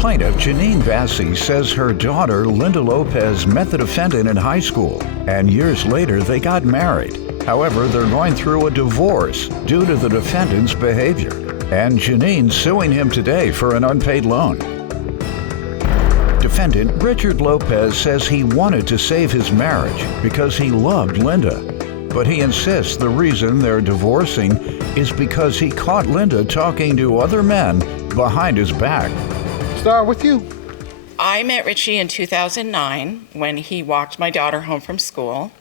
Plaintiff Janine Bassi says her daughter Linda Lopez met the defendant in high school, and years later they got married. However, they're going through a divorce due to the defendant's behavior, and Janine's suing him today for an unpaid loan. Defendant Richard Lopez says he wanted to save his marriage because he loved Linda, but he insists the reason they're divorcing is because he caught Linda talking to other men behind his back. Start with you. I met Richie in 2009 when he walked my daughter home from school,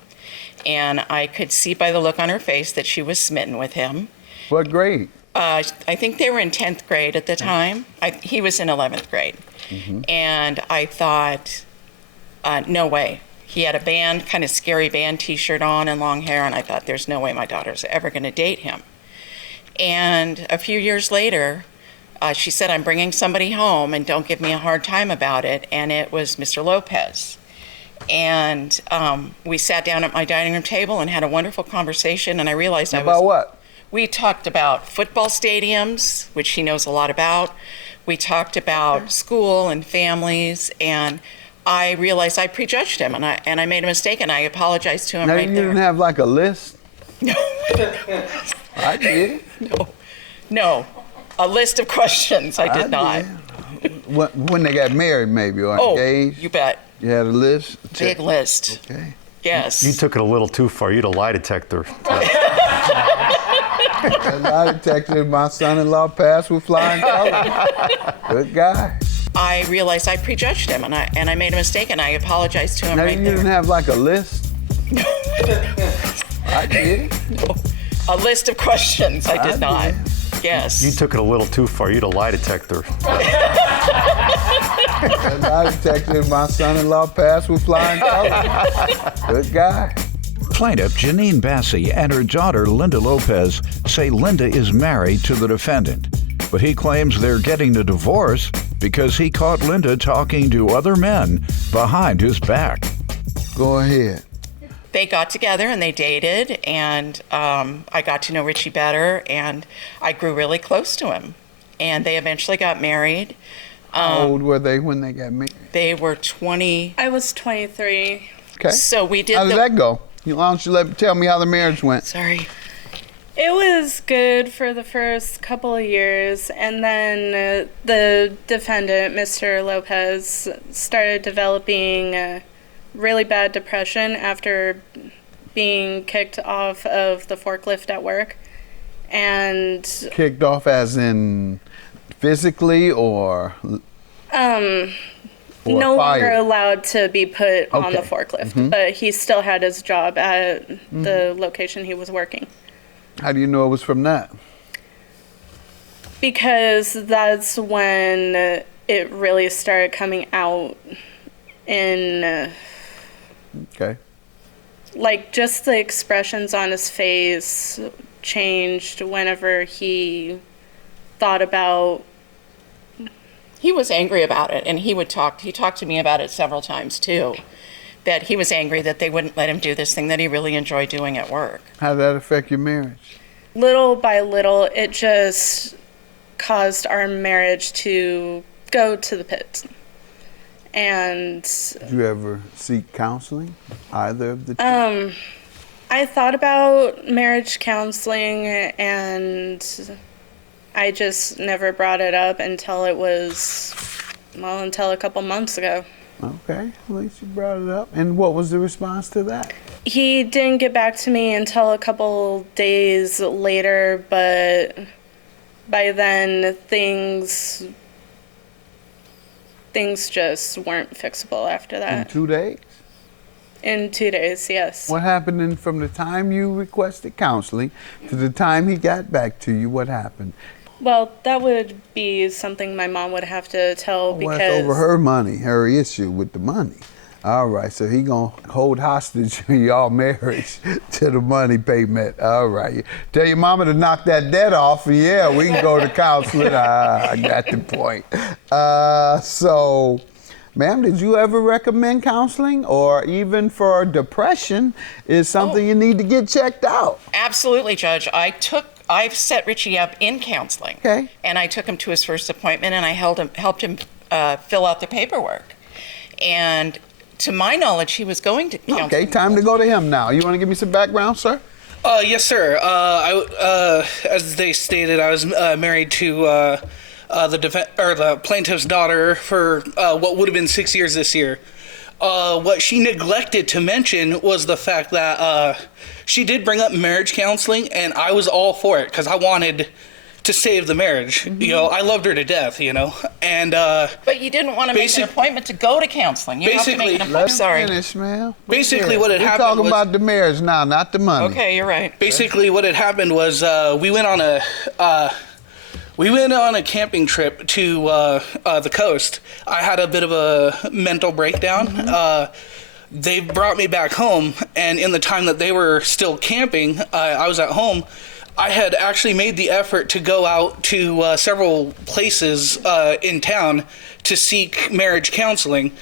and I could see by the look on her face that she was smitten with him. What grade? I think they were in 10th grade at the time. He was in 11th grade. Mm-hmm. And I thought, no way. He had a band, kind of scary band t-shirt on and long hair, and I thought, there's no way my daughter's ever going to date him. And a few years later, she said, I'm bringing somebody home, and don't give me a hard time about it. And it was Mr. Lopez. And we sat down at my dining room table and had a wonderful conversation, and I realized About what? We talked about football stadiums, which he knows a lot about. We talked about school and families, and I realized I prejudged him, and I made a mistake, and I apologized to him Now, right you there. didn't have like a list? No. I did. No. A list of questions. I did not. When they got married, maybe, or engaged? You bet. You had a list? Big list. Okay. Yes. You took it a little too far. You had a lie detector. A lie detector, my son-in-law passed with flying colors. Good guy. I realized I prejudged him, and I made a mistake, and I apologized to him Now, right you there. didn't have like a list? No. I did. No. A list of questions. I did not. Yes. You took it a little too far. You had a lie detector. A lie detector, my son-in-law passed with flying colors. Good guy. Plaintiff Janine Bassi and her daughter Linda Lopez say Linda is married to the defendant, but he claims they're getting a divorce because he caught Linda talking to other men behind his back. Go ahead. They got together and they dated, and I got to know Richie better, and I grew really close to him. And they eventually got married. How old were they when they got married? They were 20. I was 23. Okay. So we did How did that go? Why don't you tell me how the marriage went? Sorry. It was good for the first couple of years, and then the defendant, Mr. Lopez, started developing really bad depression after being kicked off of the forklift at work. And Kicked off as in physically or no longer fired? allowed to be put on the Okay. forklift, but he still had his job at the location he was working. How do you know it was from that? Because that's when it really started coming out in, Okay. like, just the expressions on his face changed whenever he thought about. He was angry about it, and he talked to me about it several times too, that he was angry that they wouldn't let him do this thing that he really enjoyed doing at work. How did that affect your marriage? Little by little, it just caused our marriage to go to the pits. And Did you ever seek counseling? Either of the two? I thought about marriage counseling, and I just never brought it up until until a couple months ago. Okay, at least you brought it up. And what was the response to that? He didn't get back to me until a couple days later, but by then things just weren't fixable after In that. 2 days? In 2 days, yes. What happened from the time you requested counseling to the time he got back to you? What happened? Well, that would be something my mom would have to tell Well, because that's over her money, her issue with the money. All right, so he gonna hold hostage y'all marriage to the money payment. All right, tell your mama to knock that debt off, and yeah, we can go to counseling. I got the point. So, ma'am, did you ever recommend counseling, or even for depression is something you need to get checked out? Absolutely, Judge. I've set Richie up in counseling. Okay. And I took him to his first appointment, and I helped him fill out the paperwork. And to my knowledge, he was going to counseling. Okay, time to go to him now. You want to give me some background, sir? Yes, sir. As they stated, I was married to the plaintiff's daughter for what would have been 6 years this year. What she neglected to mention was the fact that she did bring up marriage counseling, and I was all for it because I wanted to save the marriage. Mm-hmm. You know, I loved her to death, you know, and But you didn't want to make an appointment to go to counseling. You have to make an appointment. Let's Sorry. finish, man. basically what had We're happened talking was... about the marriage now, not the money. Okay, you're right. Basically, what had happened was we went on a camping trip to the coast. I had a bit of a mental breakdown. They brought me back home, and in the time that they were still camping, I was at home. I had actually made the effort to go out to several places in town to seek marriage counseling.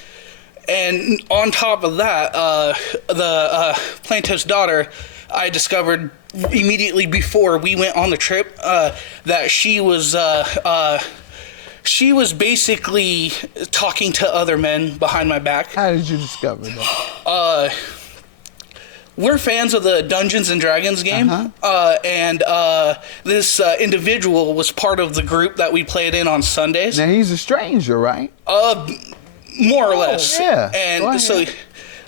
And on top of that, the plaintiff's daughter, I discovered immediately before we went on the trip that she was basically talking to other men behind my back. How did you discover that? We're fans of the Dungeons and Dragons game, and this individual was part of the group that we played in on Sundays. Now, he's a stranger, right? More or less. Yeah. And so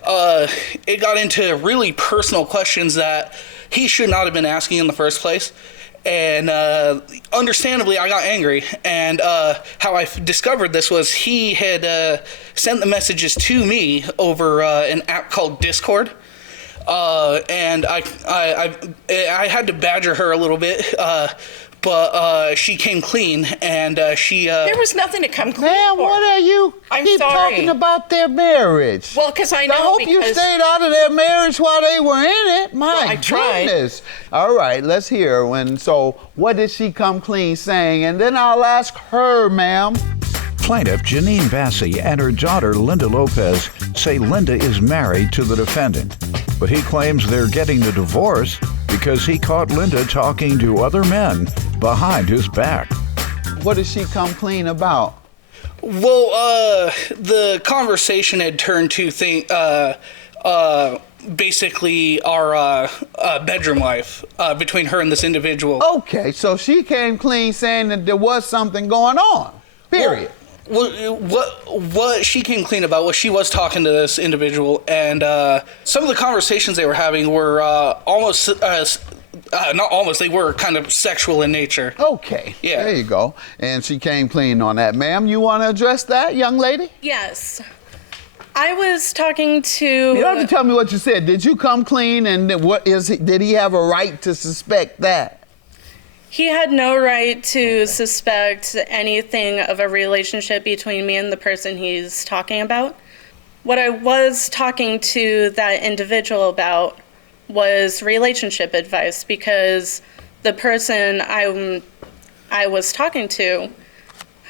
it got into really personal questions that he should not have been asking in the first place. And understandably, I got angry. And how I discovered this was he had sent the messages to me over an app called Discord. And I had to badger her a little bit, but she came clean, and she... There was nothing to come clean Man, for. what are you I'm keep sorry. talking about their marriage? Well, because I know I hope you stayed out of their marriage while they were in it. My I tried. goodness. All right, let's hear. So what did she come clean saying? And then I'll ask her, ma'am. Plaintiff Janine Bassey and her daughter Linda Lopez say Linda is married to the defendant, but he claims they're getting the divorce because he caught Linda talking to other men behind his back. What did she come clean about? Well, the conversation had turned to basically our bedroom life between her and this individual. Okay, so she came clean saying that there was something going on, period. What she came clean about was she was talking to this individual, and some of the conversations they were having were they were kind of sexual in nature. Okay, Yeah. there you go. And she came clean on that. Ma'am, you want to address that, young lady? Yes. I was talking to... You don't have to tell me what you said. Did you come clean, and did he have a right to suspect that? He had no right to suspect anything of a relationship between me and the person he's talking about. What I was talking to that individual about was relationship advice, because the person I was talking to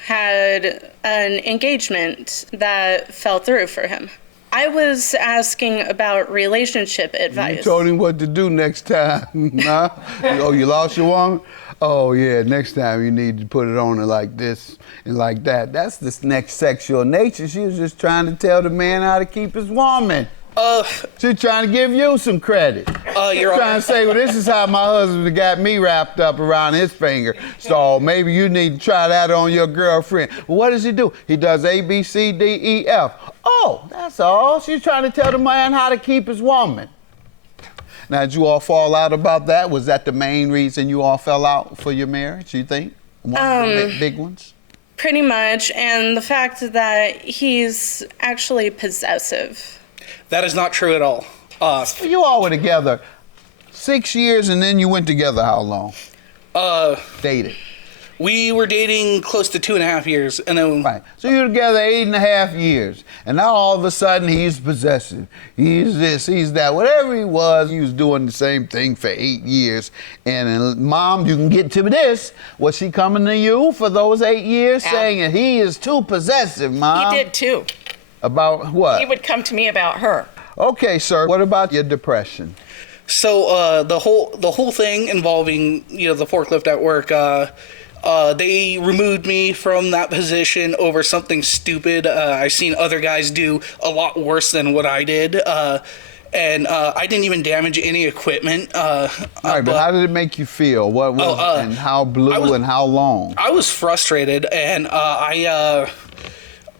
had an engagement that fell through for him. I was asking about relationship advice. You told him what to do next time, huh? Oh, you lost your woman? Oh, yeah, next time you need to put it on her like this and like that. That's this next sexual nature. She was just trying to tell the man how to keep his woman. She's trying to give you some credit. You're trying to say, well, this is how my husband got me wrapped up around his finger. So maybe you need to try that on your girlfriend. Well, what does he do? He does A, B, C, D, E, F. Oh, that's all. She's trying to tell the man how to keep his woman. Now, did you all fall out about that? Was that the main reason you all fell out for your marriage, you think? One of the big ones? Pretty much, and the fact that he's actually possessive. That is not true at all. You all were together 6 years, and then you went together how long? Dated. We were dating close to 2.5 years, and then... Right. So you were together 8.5 years, and now all of a sudden he's possessive. He's this, he's that. Whatever he was doing the same thing for 8 years. And Mom, you can get to this. Was she coming to you for those 8 years saying that he is too possessive, Mom? He did too. About what? He would come to me about her. Okay, sir. What about your depression? So the whole thing involving the forklift at work, They removed me from that position over something stupid. I've seen other guys do a lot worse than what I did. And I didn't even damage any equipment. All right, but how did it make you feel? What was and how blue and how long? I was frustrated, and I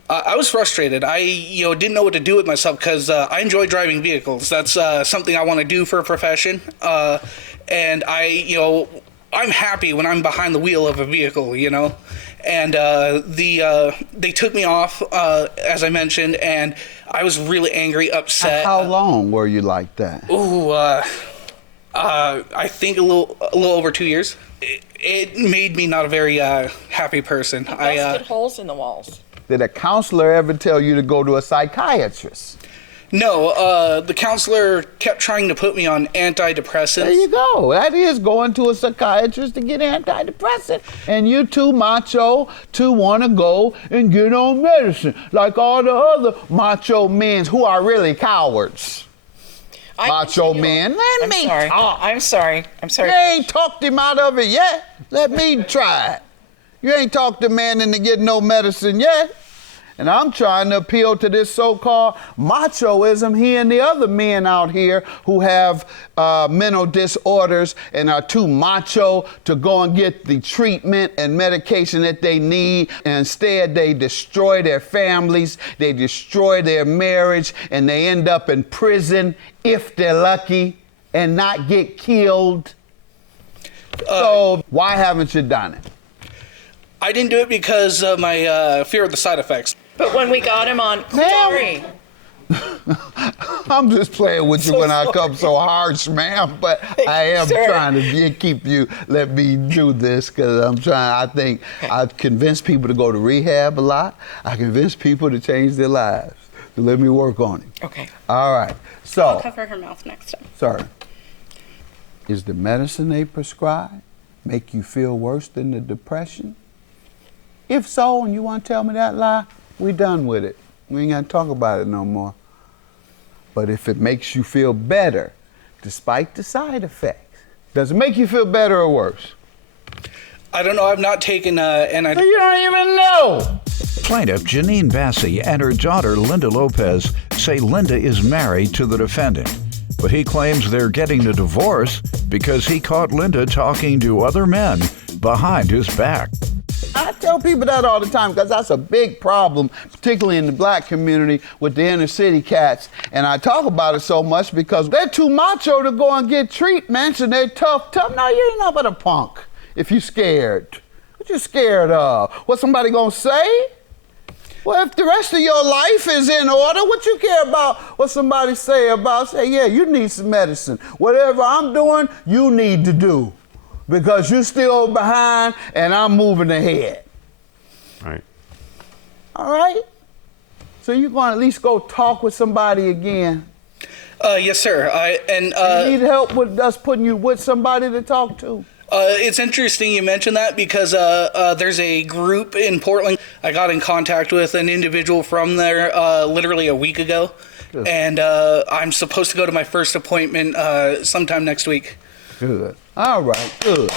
was frustrated. I didn't know what to do with myself because I enjoy driving vehicles. That's something I want to do for a profession. And I'm happy when I'm behind the wheel of a vehicle, And they took me off, as I mentioned, and I was really angry, upset. How long were you like that? Ooh, I think a little over 2 years. It made me not a very happy person. Busted holes in the walls. Did a counselor ever tell you to go to a psychiatrist? No, the counselor kept trying to put me on antidepressants. There you go. That is going to a psychiatrist to get antidepressant. And you too macho to want to go and get on medicine like all the other macho men who are really cowards. Macho men. Let me talk. I'm sorry. You ain't talked him out of it yet. Let me try it. You ain't talked the man into getting no medicine yet. And I'm trying to appeal to this so-called machoism, he and the other men out here who have mental disorders and are too macho to go and get the treatment and medication that they need. And instead, they destroy their families, they destroy their marriage, and they end up in prison if they're lucky and not get killed. So why haven't you done it? I didn't do it because of my fear of the side effects. But when we got him on, sorry. I'm just playing with you when I come so harsh, ma'am, but I am trying to keep you, let me do this, because I think I've convinced people to go to rehab a lot. I convinced people to change their lives. So let me work on it. Okay. All right. So. I'll cover her mouth next time. Sorry. Is the medicine they prescribe make you feel worse than the depression? If so, and you want to tell me that lie, we done with it. We ain't got to talk about it no more. But if it makes you feel better, despite the side effects, does it make you feel better or worse? I don't know. I've not taken antidepressants. So you don't even know. Plaintiff Janine Bassey and her daughter Linda Lopez say Linda is married to the defendant, but he claims they're getting a divorce because he caught Linda talking to other men behind his back. I tell people that all the time because that's a big problem, particularly in the black community with the inner city cats. And I talk about it so much because they're too macho to go and get treatments and they're tough. No, you ain't nothing but a punk if you scared. What you scared of? What somebody gonna say? Well, if the rest of your life is in order, what you care about what somebody say about? Say, yeah, you need some medicine. Whatever I'm doing, you need to do. Because you're still behind and I'm moving ahead. Right. All right? So you're going to at least go talk with somebody again. Yes, sir. You need help with us putting you with somebody to talk to? It's interesting you mentioned that because there's a group in Portland. I got in contact with an individual from there literally a week ago. Good. And I'm supposed to go to my first appointment sometime next week. Good. All right, good.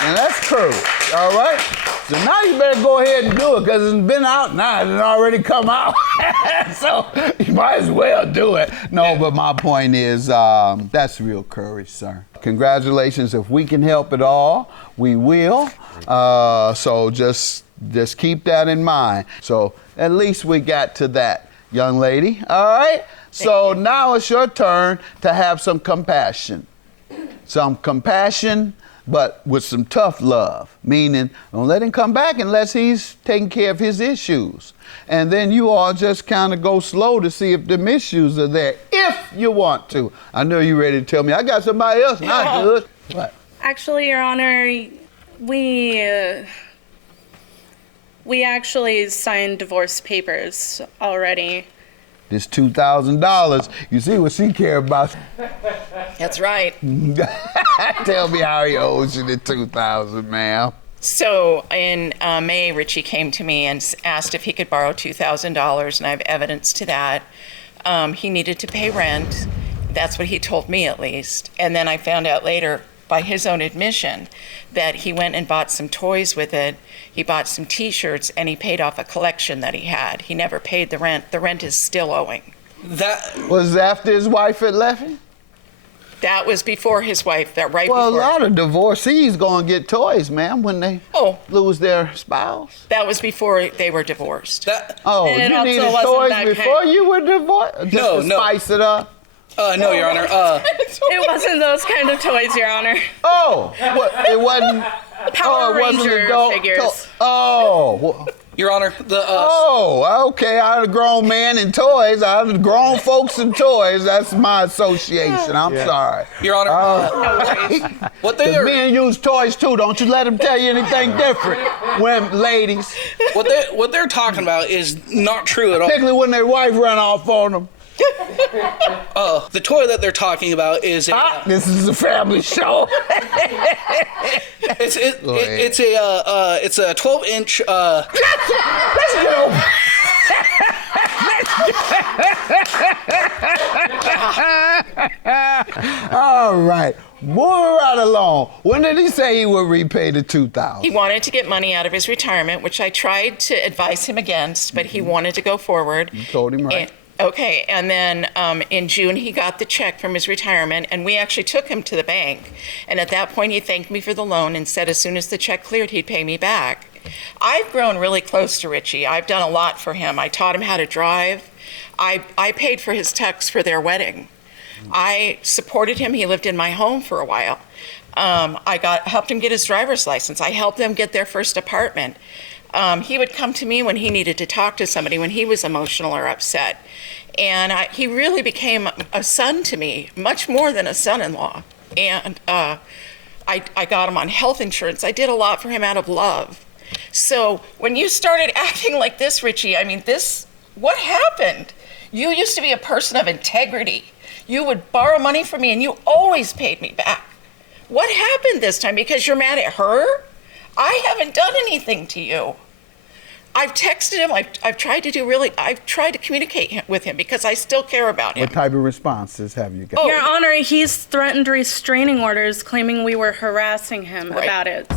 And that's courage, all right? So now you better go ahead and do it because it's been out now. It's already come out. So you might as well do it. No, but my point is that's real courage, sir. Congratulations. If we can help at all, we will. So just keep that in mind. So at least we got to that, young lady, all right? So now it's your turn to have some compassion. Some compassion, but with some tough love, meaning don't let him come back unless he's taking care of his issues. And then you all just kind of go slow to see if them issues are there, if you want to. I know you're ready to tell me, I got somebody else not good. What? Actually, Your Honor, we actually signed divorce papers already. This $2,000, you see what she care about. That's right. Tell me how he owes you the $2,000, ma'am. So in May, Richie came to me and asked if he could borrow $2,000, and I have evidence to that. He needed to pay rent. That's what he told me, at least. And then I found out later by his own admission, that he went and bought some toys with it. He bought some T-shirts, and he paid off a collection that he had. He never paid the rent. The rent is still owing. That Was it after his wife had left him? That was before his wife. That right Well, before. a lot of divorcees gonna get toys, ma'am, when they lose their spouse. That was before they were divorced. Oh, And it you also needed wasn't toys that before kind- you were divorced? Just No, to no. spice it up? no, Your Honor. It wasn't those kind of toys, Your Honor. Oh, it wasn't. Power it wasn't Ranger adult figures. Your Honor, Okay. I had a grown man and toys. I had grown folks and toys. That's my association. I'm sorry. Your Honor, No worries. what they 'Cause are, men use toys too. Don't you let them tell you anything different, ladies. what they're talking about is not true at all. Particularly when their wife run off on them. The toy that they're talking about is This is a family show. it's a 12-inch. Let's get over. All right, moving right along. When did he say he would repay the $2,000? He wanted to get money out of his retirement, which I tried to advise him against, but he wanted to go forward. You told him right. Okay, and then in June he got the check from his retirement, and we actually took him to the bank. And at that point he thanked me for the loan and said as soon as the check cleared he'd pay me back. I've grown really close to Richie. I've done a lot for him. I taught him how to drive. I paid for his tux for their wedding. I supported him. He lived in my home for a while. I helped him get his driver's license. I helped them get their first apartment. He would come to me when he needed to talk to somebody, when he was emotional or upset. And he really became a son to me, much more than a son-in-law. And I got him on health insurance. I did a lot for him out of love. So when you started acting like this, Richie, I mean, what happened? You used to be a person of integrity. You would borrow money from me and you always paid me back. What happened this time? Because you're mad at her? I haven't done anything to you. I've texted him. I've tried to communicate with him because I still care about him. What type of responses have you got? Your Honor, he's threatened restraining orders claiming we were harassing him Right. about it.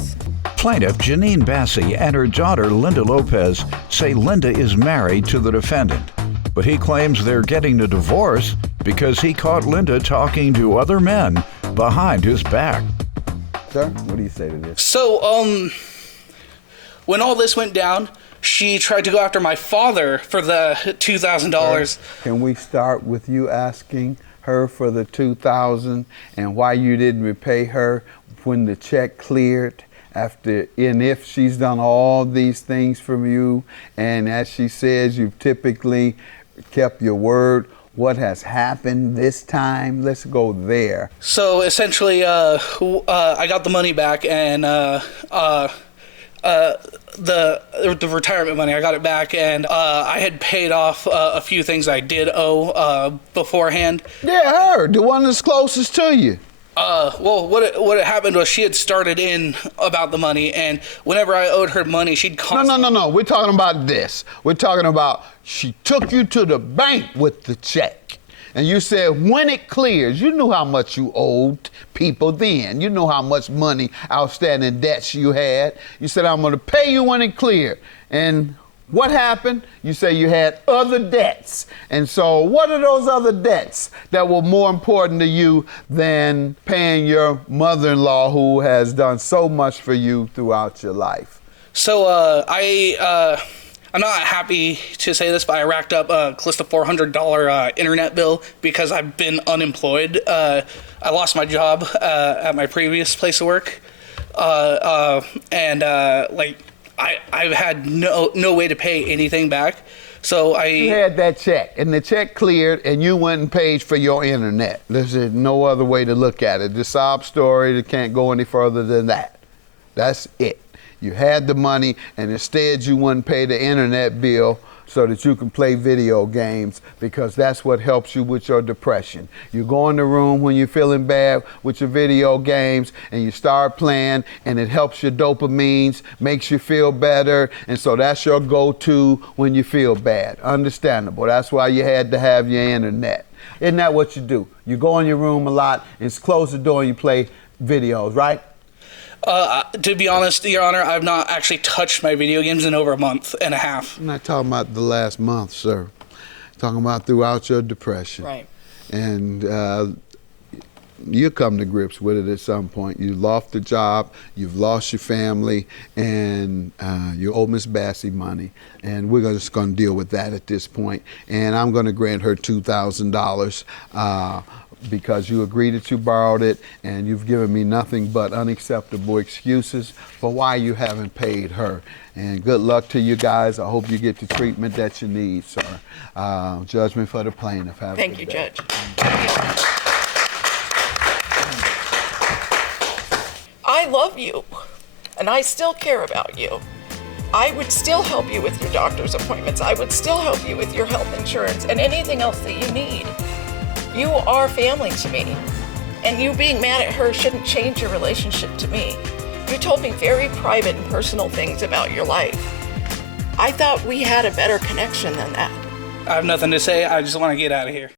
Plaintiff Janine Bassi and her daughter Linda Lopez say Linda is married to the defendant, but he claims they're getting a divorce because he caught Linda talking to other men behind his back. Sir, what do you say to this? So, when all this went down, she tried to go after my father for the $2,000. Can we start with you asking her for the $2,000 and why you didn't repay her when the check cleared? And if she's done all these things from you, and as she says, you've typically kept your word, what has happened this time? Let's go there. So essentially, I got the money back, and the retirement money, I got it back, and I had paid off a few things I did owe beforehand. Yeah, her, the one that's closest to you. Well, what had happened was she had started in about the money, and whenever I owed her money, she'd constantly... No. We're talking about this. We're talking about she took you to the bank with the check. And you said when it clears, you knew how much you owed people then. You know how much money, outstanding debts you had. You said, I'm going to pay you when it cleared. And what happened? You say you had other debts. And so what are those other debts that were more important to you than paying your mother-in-law who has done so much for you throughout your life? So I'm not happy to say this, but I racked up close to $400 internet bill because I've been unemployed. I lost my job at my previous place of work. I've had no way to pay anything back. So You had that check, and the check cleared, and you went and paid for your internet. There's no other way to look at it. The sob story, it can't go any further than that. That's it. You had the money, and instead you wouldn't pay the internet bill so that you can play video games, because that's what helps you with your depression. You go in the room when you're feeling bad with your video games, and you start playing, and it helps your dopamines, makes you feel better, and so that's your go-to when you feel bad. Understandable. That's why you had to have your internet. Isn't that what you do? You go in your room a lot, and close the door, and you play videos, right? To be honest, Your Honor, I've not actually touched my video games in over a month and a half. I'm not talking about the last month, sir. I'm talking about throughout your depression. Right. And you come to grips with it at some point. You lost the job, you've lost your family, and you owe Miss Bassey money. And we're just going to deal with that at this point. And I'm going to grant her $2,000 because you agreed that you borrowed it, and you've given me nothing but unacceptable excuses for why you haven't paid her. And good luck to you guys. I hope you get the treatment that you need, sir. Judgment for the plaintiff. Thank you, Judge. I love you, and I still care about you. I would still help you with your doctor's appointments. I would still help you with your health insurance and anything else that you need. You are family to me, and you being mad at her shouldn't change your relationship to me. You told me very private and personal things about your life. I thought we had a better connection than that. I have nothing to say. I just want to get out of here.